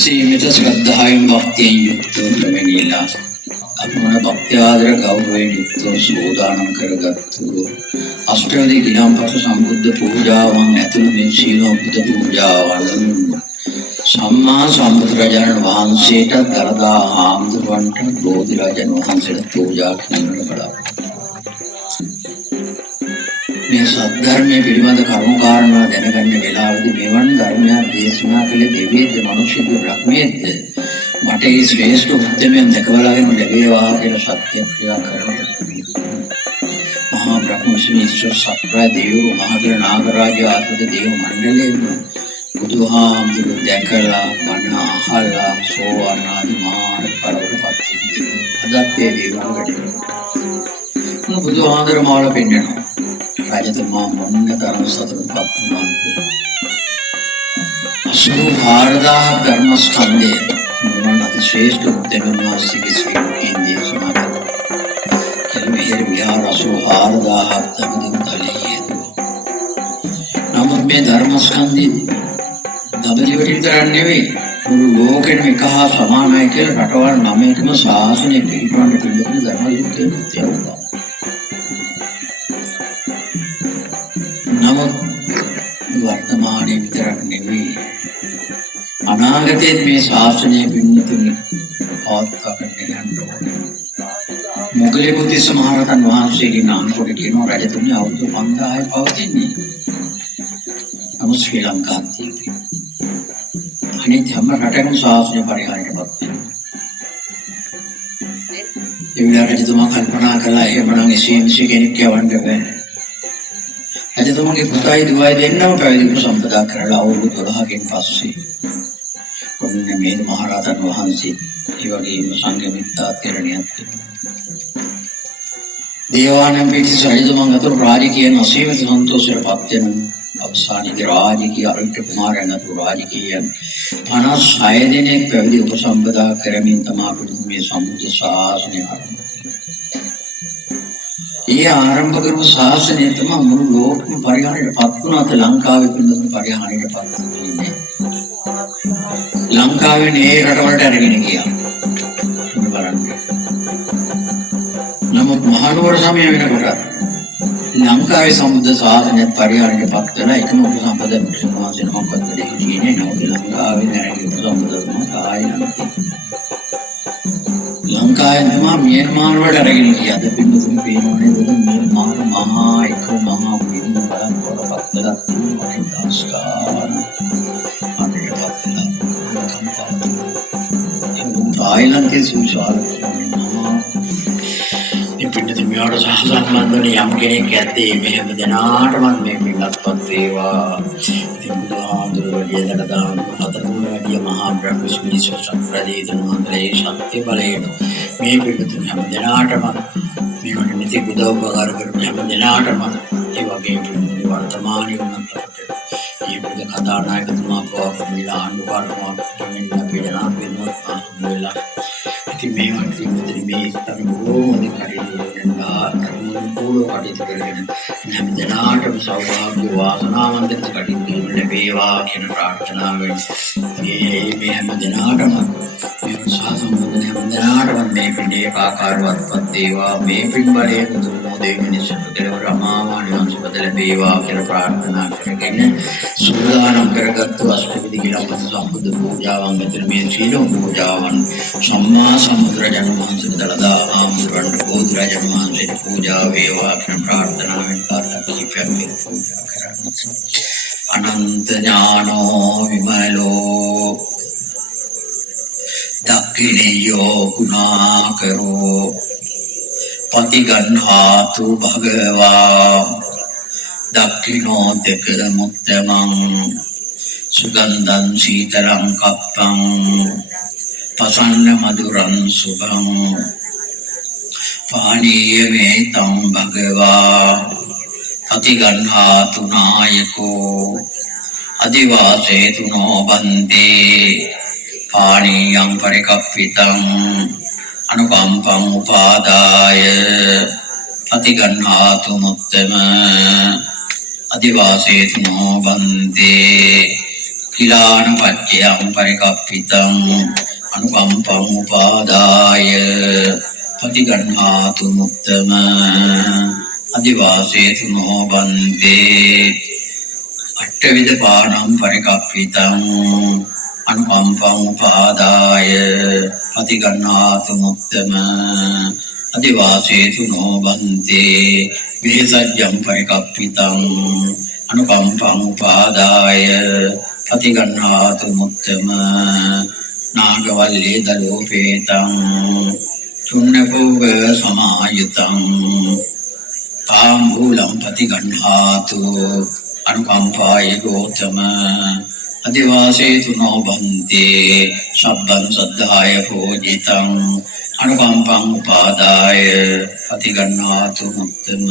සීමිත ශ්‍රද්ධාවෙන් භක්තියෙන් යුක්තව පැමිණිලා අපමණ භක්ති ආදර ගෞරවයෙන් යුක්තව සෝදානම් කරගත්තු අෂ්ටවිධ ගිලන්පස සම්බුද්ධ පූජාවන් ඇතුළු මේ සීල බුද්ධ පූජාවන් සම්මා සම්බුදුරජාණන් වහන්සේට දරදා හාමුදුරුවන්ට බෝධිරාජන් වහන්සේට පූජා කරන්නට බලාපොරොත්තු මේ සද්ධර්මයේ පිළිබඳ කරුණු කාරණා දැනගන්න වෙලාවදී මෙවන් ධර්මයක් දේශනා කළ දෙවියන්ද මිනිසුන්ගේ බ්‍රහ්මයේද මට ඒ ශ්‍රේෂ්ඨ උත්තරයෙන් දැකවලාගෙන ලැබේවා කියලා සත්‍ය ක්‍රියා කරනවා. මහා බ්‍රහ්ම විශ්ව සත්‍ය දේවෝ මහා නාගරාජ ආත්මද දේව මණ්ඩලයේ බුදුහාමුදුරුවෝ දැකලා බණ අහලා සෝවාන් ආදී මාර්ග පරවරපත් අදත් ඒ දේවකට බුදුහාමුදුරුවෝ මාළ පෙන්නනවා. රජතුමා මොන්න තරම් සතුටුපත් වුණාද? 84000 ධර්මස්කන්ධය මොන අතිශ්‍රේෂ්ඨ උත්තම වාසික ශ්‍රී දේශනා කළා. මෙහෙර විහාර 84000ක් තමයි තලයේ. නමුත් මේ ධර්මස්කන්ධය දබලිවට විතරක් නෙවෙයි මුළු ලෝකෙම එක හා සමානයි කියලා රටවල් 9කම ශාසනය පිළිපදින පිළිතුරු ධර්ම යුක්තේ තියුණා. නමුත් වර්තමානයේ විතරක් නෙවෙයි අනාගතයේ මේ ශාසනය පිළිතුරු ආත්කකට ගන්න ඕනේ. මොග්ගලී බුද්ධ සමහරතන් වහන්සේගේ නාම කොට කියනවා රජතුමනි අවුරුදු 5000යි පවතින්නේ. නමුත් ශ්‍රී ලංකාවේ අනිත් හැම රටකම ශාසනය පරිහරණයටපත් වෙනවා. ඒ විදිහට රජතුමා කල්පනා කළා එහෙමනම් එසේ කෙනෙක් යවන්න බෑ. රජතුමාගේ පුතයි දුවයි දෙන්නම පැවිදි උපසම්පදා කරලා අවුරුදු 12කින් පස්සේ ඔන්න මේ මහරහතන් වහන්සේ ඒ වගේම සංඝමිත්තාත් කරණියත් දේවානම් පිටිස රජතුමා අතර රාජකීය අසීමිත සන්තෝෂයටපත් වෙන අවසානයේදී රාජකීය අරිට කුමාරයන් අතර රාජකීය 56 දෙනෙක් පැවිදි උපසම්පදා කරමින් තමයි මේ සම්බුද්ධ ශාසනය ආරම්භ ඒ ආරම්භ කරපු ශාසනය තමයි මුළු ලෝකෙම පරිහරණයටපත් වුණාද ලංකාවේ පිළිබඳ පරිහරණයටපත් වෙන්නේ. ලංකාවේ නේ රටවලට අරගෙන ගියා. බලන්න. නමුත් මහනුවර සමය වෙනකොට ලංකාවේ සම්බුද්ධ ශාසනය පරිහරණයටපත් වෙන එකම උපසම්පදා මුස්ලිම් මොකක්ද කියන්නේ නෝද ලංකාවේ නැරෙන්නේ උපසම්පදා කායනන්ති. ලංකාවේ තමයි මියන්මාර් වලට අරගෙන ගියාද පින්නතුන් පේනවනේ මියන්මාර් මහා එක මහා මිනින් බලන් පොරපත් වෙලා තියෙන සංස්කාර අපිටපත් වෙලා කම්පාවත තායිලන්තයේ සුවිශාල මේ පින්නතුන් මියාට සහසම්බන්ධනේ යම් කෙනෙක් ඇත්තේ මෙහෙම දෙනාටම මේ පින්වත්පත් වේවා. බුදුහාමුදුරුවෝ දඩදාන හතරමුණිය මහා බ්‍රහ්ම විශ්ව සත්‍යදී තුන්වන්දලේ ශක්ති බලයෙන් මේ පිළිතුරු හැම දිනාටම මේකට නිති උදව් උපකාර කරන හැම දිනාටම ඒ වගේම වර්තමානයේ උන්නතට මේ බුද්ධ කතා නායකතුමා පොවමිලා ආණ්ඩුකාරතුමා පොවමිලා පීඩනා වෙනවා වෙලා ඉතින් මේ වගේ මේ තමයි කරියුලා කරුණු කටයුතු කරගෙන හැම දිනාටම සෞභාග්‍ය වාසනාවන්ත කටයුතු ලැබේවා කියන ප්‍රාර්ථනාවෙන් මේ හැම දිනාටම මේ සාසම්බන්ධ හැම දිනාටම මේ පිළිේ ආකාරවත්පත් වේවා මේ පින්බලයේ මුතුමෝ දෙවියන් සුදේව රමාවා නිවන් සුබ ලැබේවා කියලා ප්‍රාර්ථනා කරගෙන සූදානම් කරගත්තු අෂ්ටවිධ ගිලන්පස සම්බුද්ධ පූජාවන් මෙතන මේ සීලෝ පූජාවන් සම්මා සම්බුදුරජාණන් වහන්සේ දළදා ආමුරණ්ඩ බෝධිරාජන් වහන්සේට පූජා වේවා කියන ප්‍රාර්ථනාවෙන් කාර්යක්ෂේපයෙන් පූජා කරන්නේ. අනන්ත ඥානෝ විමලෝ දක්ඛිනියෝ ගුණාකරෝ පතිගන්හාතු භගවා දක්ඛිනෝ දෙක මුත්තමං සුගන්ධං සීතලං කප්පං පසන්න මధుරං සුභං පානීය මේතං භගවා පතිගන්හාතු නායකෝ අදිවාසේතු නෝ බන්දේ පානීයං පරිකප්පිතං අනුකම්පං උපාදාය අතිගන්හාතු මුත්තම අදිවාසේතු නෝ බන්දේ කිලාන පච්චයං පරිකප්පිතං අනුකම්පං උපාදාය පටිගණ්හාතු මුත්තම අදිවාසේතු නොබන්දේ අට්ඨවිද පාණං පරිකප්පිතං අනුකම්පං උපාදාය පටිගණ්හාතු මුත්තම අදිවාසේතු නොබන්දේ විහෙසජ්ජං පරිකප්පිතං අනුකම්පං උපාදාය පටිගණ්හාතු මුත්තම නාගවල්ලේ දලෝපේතං චුන්නභෝග සමායුතං තාම්බූලං පටිගණ්හාතු අනුකම්පාය ගෝතම අදිවාසේතු නොබන්තේ සබ්බං සද්ධාය පෝජිතං අනුකම්පං උපාදාය පටිගණ්හාතු මුත්තම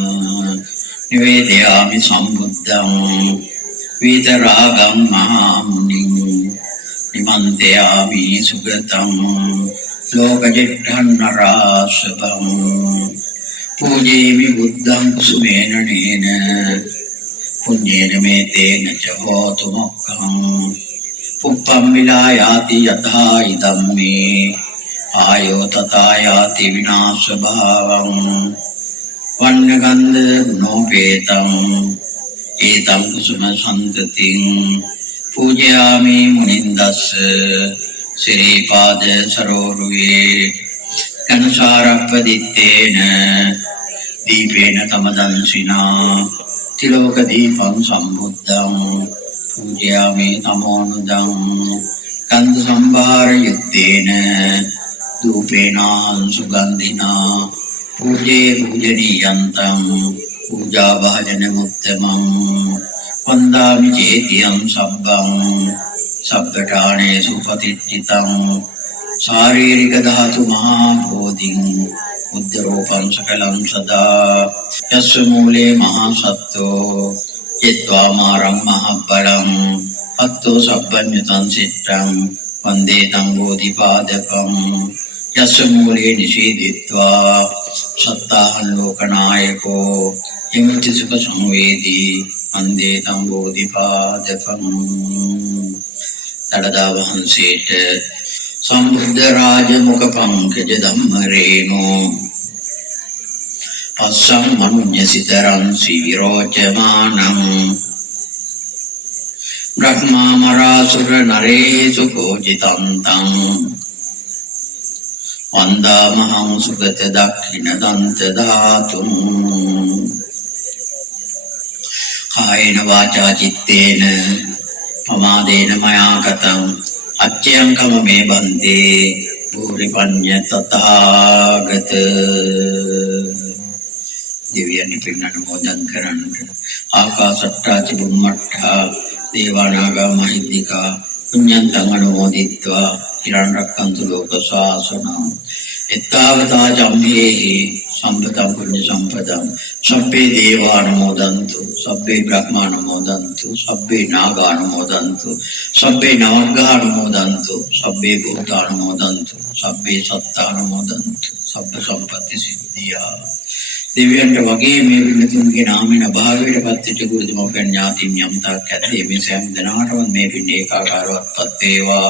නිවේදයාමි සම්බුද්ධං විතරාගං මහාමුනිං නිමන්තයාමි සුගතං ලෝකජිට්ඨං නරාශබං පූජේමි බුද්ධං කුසුමේන නේන පුඤ්ඤේන මේතේන ච හෝතු මොක්ඛං පුප්පම් විලායාති යථා ඉදම්මේ ආයෝ තථා යාති විනාශ භාවං වන්නගන්ධ ගුණෝපේතං ඒතං කුසුම සම්තතිං පූජයාමි මුනින්දස්ස සිරීපාද සරෝරුවේ කනසාරප්පදිත්තේන දීපේන තමදංසිනා තිලෝක දීපං සම්බුද්ධං පූජයාමි තමෝනුදං කන්ද සම්භාර යුත්තේන දූපේනාං සුගන්ධිනා පූජේ පූජනීයන්තං පූජා භාජන මුත්තමං වන්දාමි චේතියං සබ්බං සබ්බඨානේසු පතිච්චිතං ශාරීරික ධාතු මහා බෝධිං බුද්ධ රූපං සකලං සදා යස්ස මූලේ මහා සත්තෝ යත්වා මාරං මහබ්බලං අත්තෝ සබ්බඤ්ඤතං සිත්තං වන්දේ තං බෝධිපාදකං යස්ස මූලේ නිශීදිත්වා සත්තාහං ලෝකනායකෝ හිමිති සුඛ සංවේදී වන්දේ තං බෝධිපාදකං දඩදා වහන්සේට සම්බුද්ධ රාජ මුඛ පංකජ ධම්ම රේණෝ පස්සං මනුඤ්ඤසිතරං සීරෝචමානං බ්‍රහ්මා මරාසුර නරේසු පෝජිතං තං වන්දාමහං සුගත දක්ඛින දන්ත ධාතුං කායේන වාචා චිත්තේන පමාදේන මයා කතං අච්ඡයං කම මේ බන්දේ භූරිපඤ්ඤ තථාගත දෙවියන් පින්නන මොදන් කරන්න ආකාශට්ටා චුම්මට්ටා දේවානාගා මහිද්దికා පුඤ්ඤන්තං අනුමෝදිත්වා ඉරන් රක්칸තු ලෝක ශාසනං එත්තාවතා ජම්මේහි සම්පතං පුඤ්ඤ සම්පතං සබ්බේ දේවානුමෝදන්තු සබ්බේ බ්‍රහ්මානුමෝදන්තු සබ්බේ නාගානුමෝදන්තු සබ්බේ නවග්ගානුමෝදන්තු සබ්බේ භූතානුමෝදන්තු සබ්බේ සත්තානුමෝදන්තු සබ්බ සම්පත්ති සිද්ධියා දෙවියන්ට වගේ මේ පිළිතුන්ගේ නාමයෙන් අභාවයට පත්වෙච්ච ගුරුතුමෝපන් ඥාතින් යම්තාක් ඇත්තේ මේ සෑම දෙනාටම මේ පින් ඒකාකාරවත්පත් වේවා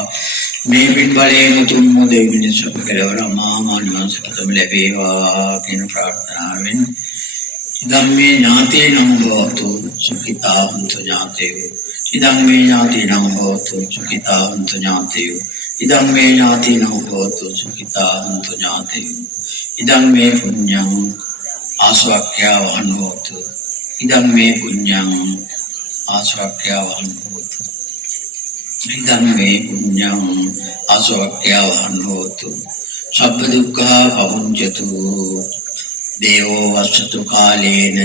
මේ පින් බලයෙන් උතුම් දෙවියන් සුඛ කෙලවර මහා නිවන් සුඛතම ලැබේවා කියන ප්‍රාර්ථනාවෙන් ඉදම්මේ ඥාතේනං හෝතු සුඛිතා හුන්තු ඥාතයෝ ඉදම්මේ ඥාතේනං හෝතු සුඛිතා හුන්තු ඥාතයෝ ඉදම්මේ ඥාතේනං හෝතු සුඛිතා හුන්තු ඥාතයෝ ඉදම්මේ පුඤ්ඤං ආස්වාක්ඛ්‍යාවහං හෝතු ඉදම්මේ පුඤ්ඤං ආස්වාක්ඛ්‍යාවහං හෝතු ඉදම්මේ පුඤ්ඤං ආස්වාක්ඛ්‍යාවහං හෝතු සබ්බ දුක්ඛා පමුඤ්චතු දේවෝ වස්සතු කාලේන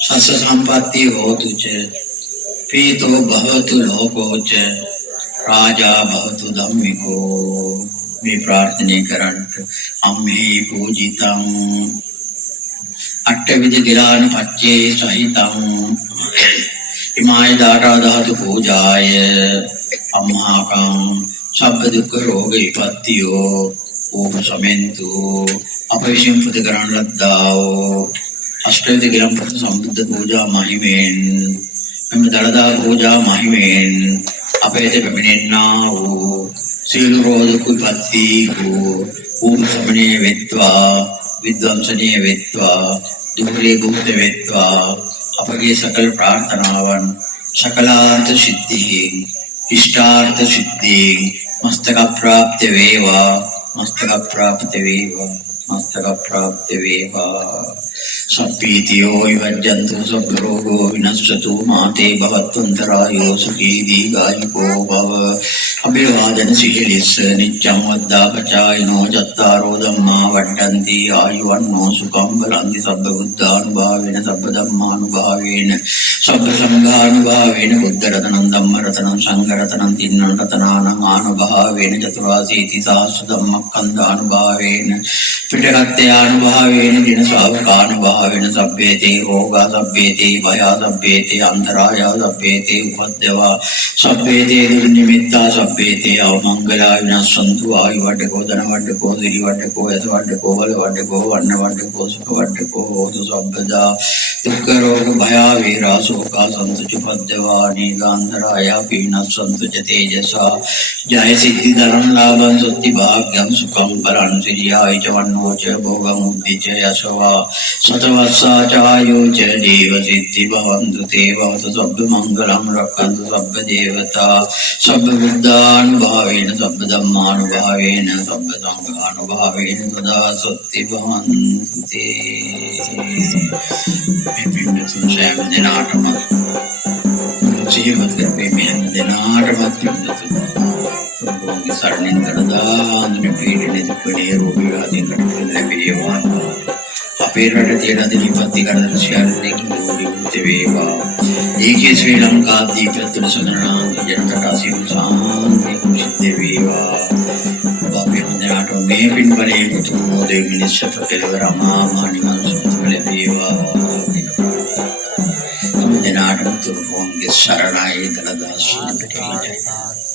සස්ස සම්පatti හෝතු ච පීතෝ භවතු ලෝකෝ ච රාජා භවතු ධම්මිකෝ මේ ප්‍රාර්ථනා කරන්ට අම්මේ පූජිතං අට්ඨවිධ ගිලාන පච්චේ සහිතං ඉමාය දාඨා ධාතු පූජාය අම්මාකං සබ්බ දුක්ඛ රෝග විපත්තියෝ ඕපසමෙන්තු අපවිෂින් පුද කරණ ලද්දාවෝ අෂ්ටවිධ ගිලම්පස සම්බුද්ධ පූජා මහිමෙන් මෙම දළදා පූජා මහිමෙන් අපේත පැමිණෙන්නා වූ සියලු රෝධ කුපත්ති වූ උපසමනීය වෙත්වා විද්වංසනීය වෙත්වා දුරේ භූත වෙත්වා අපගේ සකල ප්‍රාර්ථනාවන් සකලාර්ථ සිද්ධියෙන් ඉෂ්ටාර්ථ සිද්ධියෙන් මස්තක ප්‍රාප්ති වේවා මස්තක ප්‍රාප්ති වේවා මස්තක ප්‍රාප්ති වේවා සප්පීතියෝ විවජ්ජන්තු සබ්බ රෝගෝ විනස්සතු මාතේ භවත්වන්තරායෝ සුඛී දීඝායුකෝ භව අභිවාදන සීලිස්ස නිච්ඡං වද්දාපචායිනෝ චත්තාරෝ ධම්මා වඩ්ඩන්ති ආයුවන්නෝ සුඛං බලන්ති සබ්බ බුද්ධානුභාවේන සබ්බ ධම්මානුභාවේන සබ්බ සංඝානුභාවේන බුද්ධ රතනං ධම්ම රතනං සංඝ රතනං තින්නං රතනානං ආනුභාවේන චතුරාසීති සහස්ර ධම්මස්කන්ධානුභාවේන පිටකත්ත්‍යානුභාවේන දින ශ්‍රාවකානුභාවේන සබ්බේතේ රෝගා සබ්බේතේ භයා සබ්බේතේ අන්තරායා සබ්බේතේ උපද්දවා සබ්බේතේ දුර්නිමිත්තා සබ්බේතේ අවමංගලා විනස්සන්තු ආයු වඩකෝ ධන වඩකෝ දිරි වඩකෝ යස වඩකෝ බල වඩකෝ වන්න වඩකෝ සුඛ වඩකෝ හෝතු සබ්බදා දුක්ඛ රෝග භය වේරා සෝකා සන්තුච පද්දවා නීගාන්තරායා පිනස්සන්තු ච තේජසා ජය සිද්ධි ධර්ම ලාභං සුද්ධි භාග්‍යං සුඛං පරං සිරියාය ච වන්නෝ ච භෝගං උද්ධි ච යසවා සතවස්සා චායෝ ච දේව සිද්ධි භවන්තු තේ භවතු සබ්බ මංගලං රක්ඛන්තු සබ්බ දේවතා සබ්බ බුද්ධානුභාවේන සබ්බ ධම්මානුභාවේන සබ්බ සංඝානුභාවේන සදා සොත්ති භවන්තු තේ පින්තුන් සෑම දිනාටම ජීවිත ප්‍රේමයෙන් දිනාටම පින්තුන් සරණින් කරදා අනුන පීඩනේ දුකේ රෝගී ආදීන් ලැබේවා අපේ රට තියෙන අධිපති කරදර සියල්ලකින් දුරු වේවා ඒකේ ශ්‍රී ලංකා දීපතුල සඳරනා ජනකට ආශිර්වාද සාන්තිය කුසිත වේවා අපි හොඳට මේ පින්බලයේ පුතුමෝ දෙවි මිනිස්සු කෙලවරමා මානිමන් සුතුල ලැබේවා අපි දෙනාටම තුරුන්ගේ සරණයි දලදාස් පිටේ